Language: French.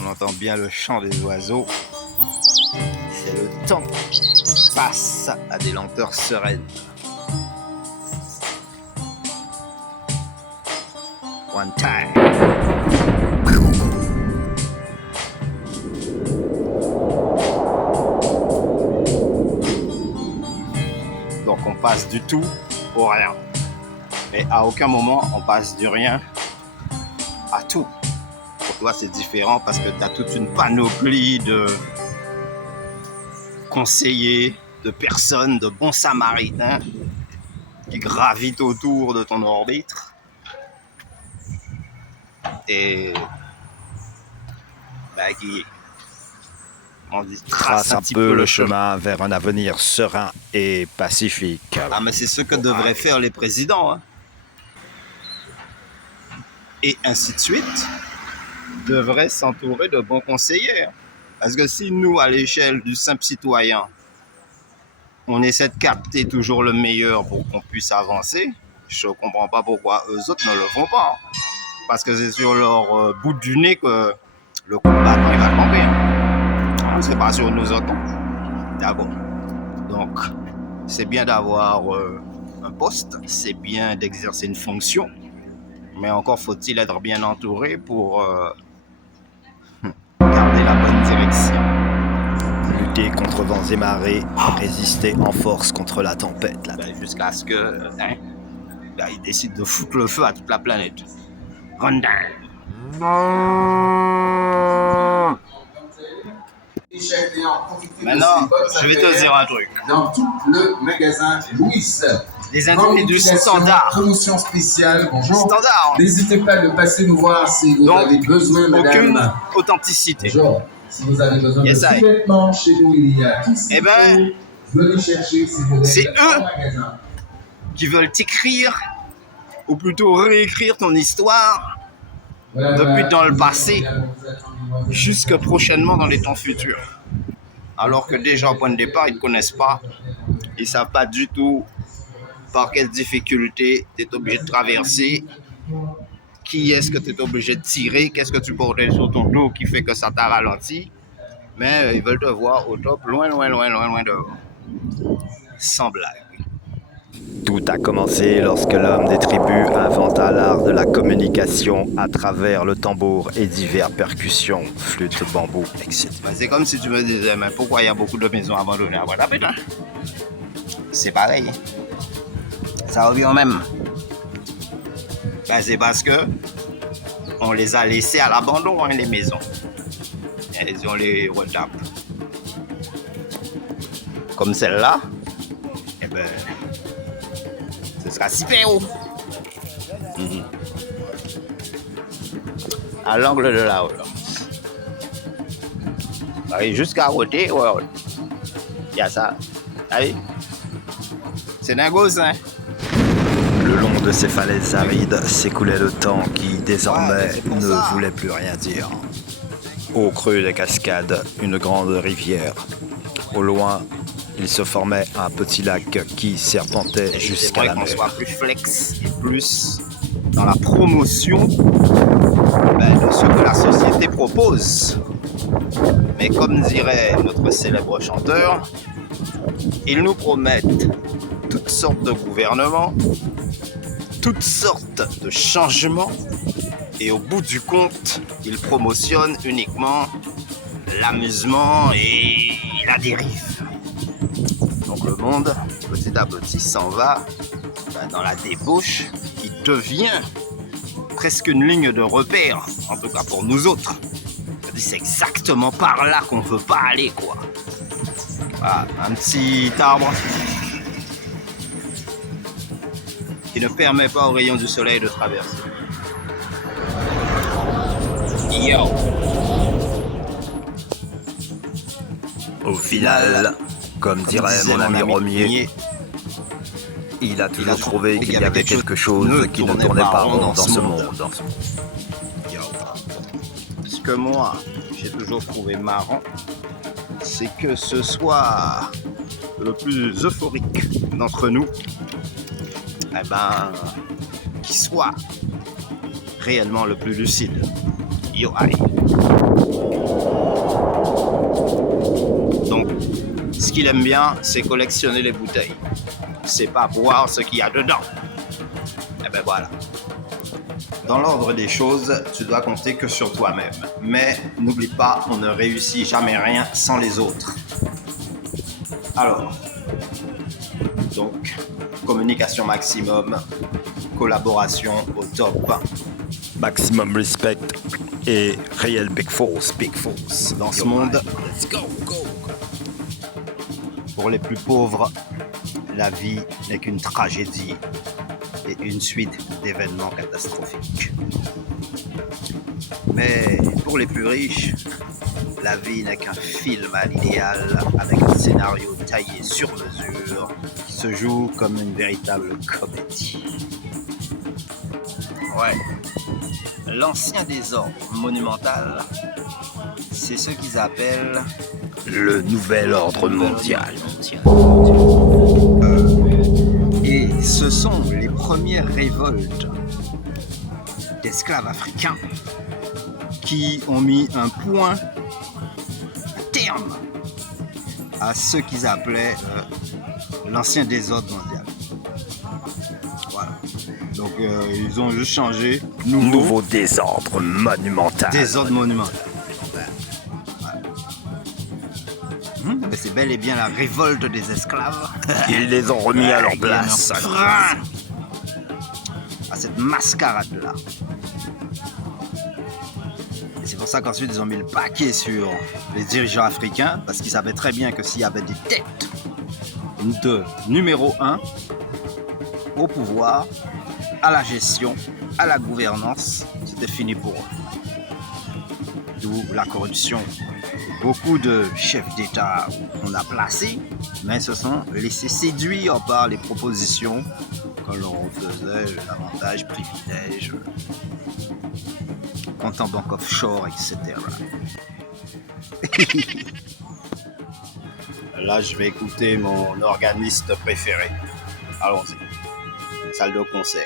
On entend bien le chant des oiseaux. C'est le temps qui passe à des lenteurs sereines. One time. Donc on passe du tout au rien. Mais à aucun moment on passe du rien à tout. Pour toi c'est différent parce que tu as toute une panoplie de conseillers, de personnes, de bons samaritains qui gravitent autour de ton orbite. Et qui trace un peu le chemin vers un avenir serein et pacifique. Ah, mais c'est ce que devraient faire les présidents. Hein. Et ainsi de suite, devraient s'entourer de bons conseillers. Parce que si nous, à l'échelle du simple citoyen, on essaie de capter toujours le meilleur pour qu'on puisse avancer, je ne comprends pas pourquoi eux autres ne le font pas. Parce que c'est sur leur bout du nez que le combat il va tomber. C'est pas sur nous autres. D'accord. Donc, c'est bien d'avoir un poste, c'est bien d'exercer une fonction, mais encore faut-il être bien entouré pour garder la bonne direction. Lutter contre vents et marées, résister en force contre la tempête. Jusqu'à ce que ils décident de foutre le feu à toute la planète. Maintenant, je vais te dire un truc. Dans tout le magasin Louis. Les individus standards. Promotion spéciale. Bonjour. Standard. N'hésitez pas de passer nous voir si vous avez besoin, madame. Aucune authenticité. Bonjour. Si vous avez besoin de sous-vêtements, chez nous, il y a tout ce qu'il faut. Venez chercher si vous c'est eux qui veulent t'écrire, ou plutôt réécrire ton histoire depuis dans le passé jusque prochainement dans les temps futurs. Alors que déjà au point de départ, ils ne connaissent pas, ils ne savent pas du tout par quelles difficultés tu es obligé de traverser, qui est-ce que tu es obligé de tirer, qu'est-ce que tu portais sur ton dos qui fait que ça t'a ralenti. Mais ils veulent te voir au top, loin devant. Sans blague. Tout a commencé lorsque l'homme des tribus inventa l'art de la communication à travers le tambour et divers percussions, flûte, bambou, etc. C'est comme si tu me disais, mais pourquoi il y a beaucoup de maisons abandonnées à Guadeloupe, hein? C'est pareil. Ça revient au même. C'est parce que on les a laissés à l'abandon, les maisons. Et on les retape. Comme celle-là, ce sera super haut. À l'angle de la haute. Jusqu'à côté, il y a ça. Allez. C'est d'un gosse, hein. Le long de ces falaises arides s'écoulait le temps qui, désormais, ne voulait plus rien dire. Au creux des cascades, une grande rivière. Au loin, il se formait un petit lac qui serpentait jusqu'à la mer. C'est vrai qu'on soit plus flex et plus dans la promotion de ce que la société propose. Mais comme dirait notre célèbre chanteur, ils nous promettent toutes sortes de gouvernements, toutes sortes de changements, et au bout du compte, ils promotionnent uniquement l'amusement et la dérive. Donc le monde, petit à petit, s'en va dans la débauche qui devient presque une ligne de repère, en tout cas pour nous autres. C'est exactement par là qu'on ne veut pas aller, quoi. Voilà, un petit arbre qui ne permet pas aux rayons du soleil de traverser. Yo. Au final, comme dirait mon ami Romier, il a toujours trouvé qu'il y avait quelque chose qui ne tournait pas rond dans ce monde. Ce que moi, j'ai toujours trouvé marrant, c'est que ce soit le plus euphorique d'entre nous, qui soit réellement le plus lucide. Yo aïe. Donc, ce qu'il aime bien, c'est collectionner les bouteilles. C'est pas boire ce qu'il y a dedans. Et ben voilà. Dans l'ordre des choses, tu dois compter que sur toi-même. Mais n'oublie pas, on ne réussit jamais rien sans les autres. Alors, donc, communication maximum, collaboration au top. Maximum respect et réel big force. Dans ce monde, let's go. Pour les plus pauvres, la vie n'est qu'une tragédie et une suite d'événements catastrophiques. Mais pour les plus riches, la vie n'est qu'un film à l'idéal avec un scénario taillé sur mesure qui se joue comme une véritable comédie. Ouais. L'ancien désordre monumental, c'est ce qu'ils appellent le nouvel ordre mondial. Et ce sont les premières révoltes d'esclaves africains qui ont mis un point, un terme à ce qu'ils appelaient l'ancien désordre mondial. Voilà. Donc ils ont juste changé. Nouveau désordre monumental. Désordre monumental. Mais c'est bel et bien la révolte des esclaves. Ils les ont remis à leur place. À cette mascarade-là. Et c'est pour ça qu'ensuite ils ont mis le paquet sur les dirigeants africains, parce qu'ils savaient très bien que s'il y avait des têtes de numéro 1 au pouvoir, à la gestion, à la gouvernance, c'était fini pour eux. D'où la corruption. Beaucoup de chefs d'État qu'on a placés, mais se sont laissés séduire par les propositions qu'on leur faisait, l'avantage, privilèges, compte en banque offshore, etc. Là, je vais écouter mon organiste préféré. Allons-y. Salle de concert.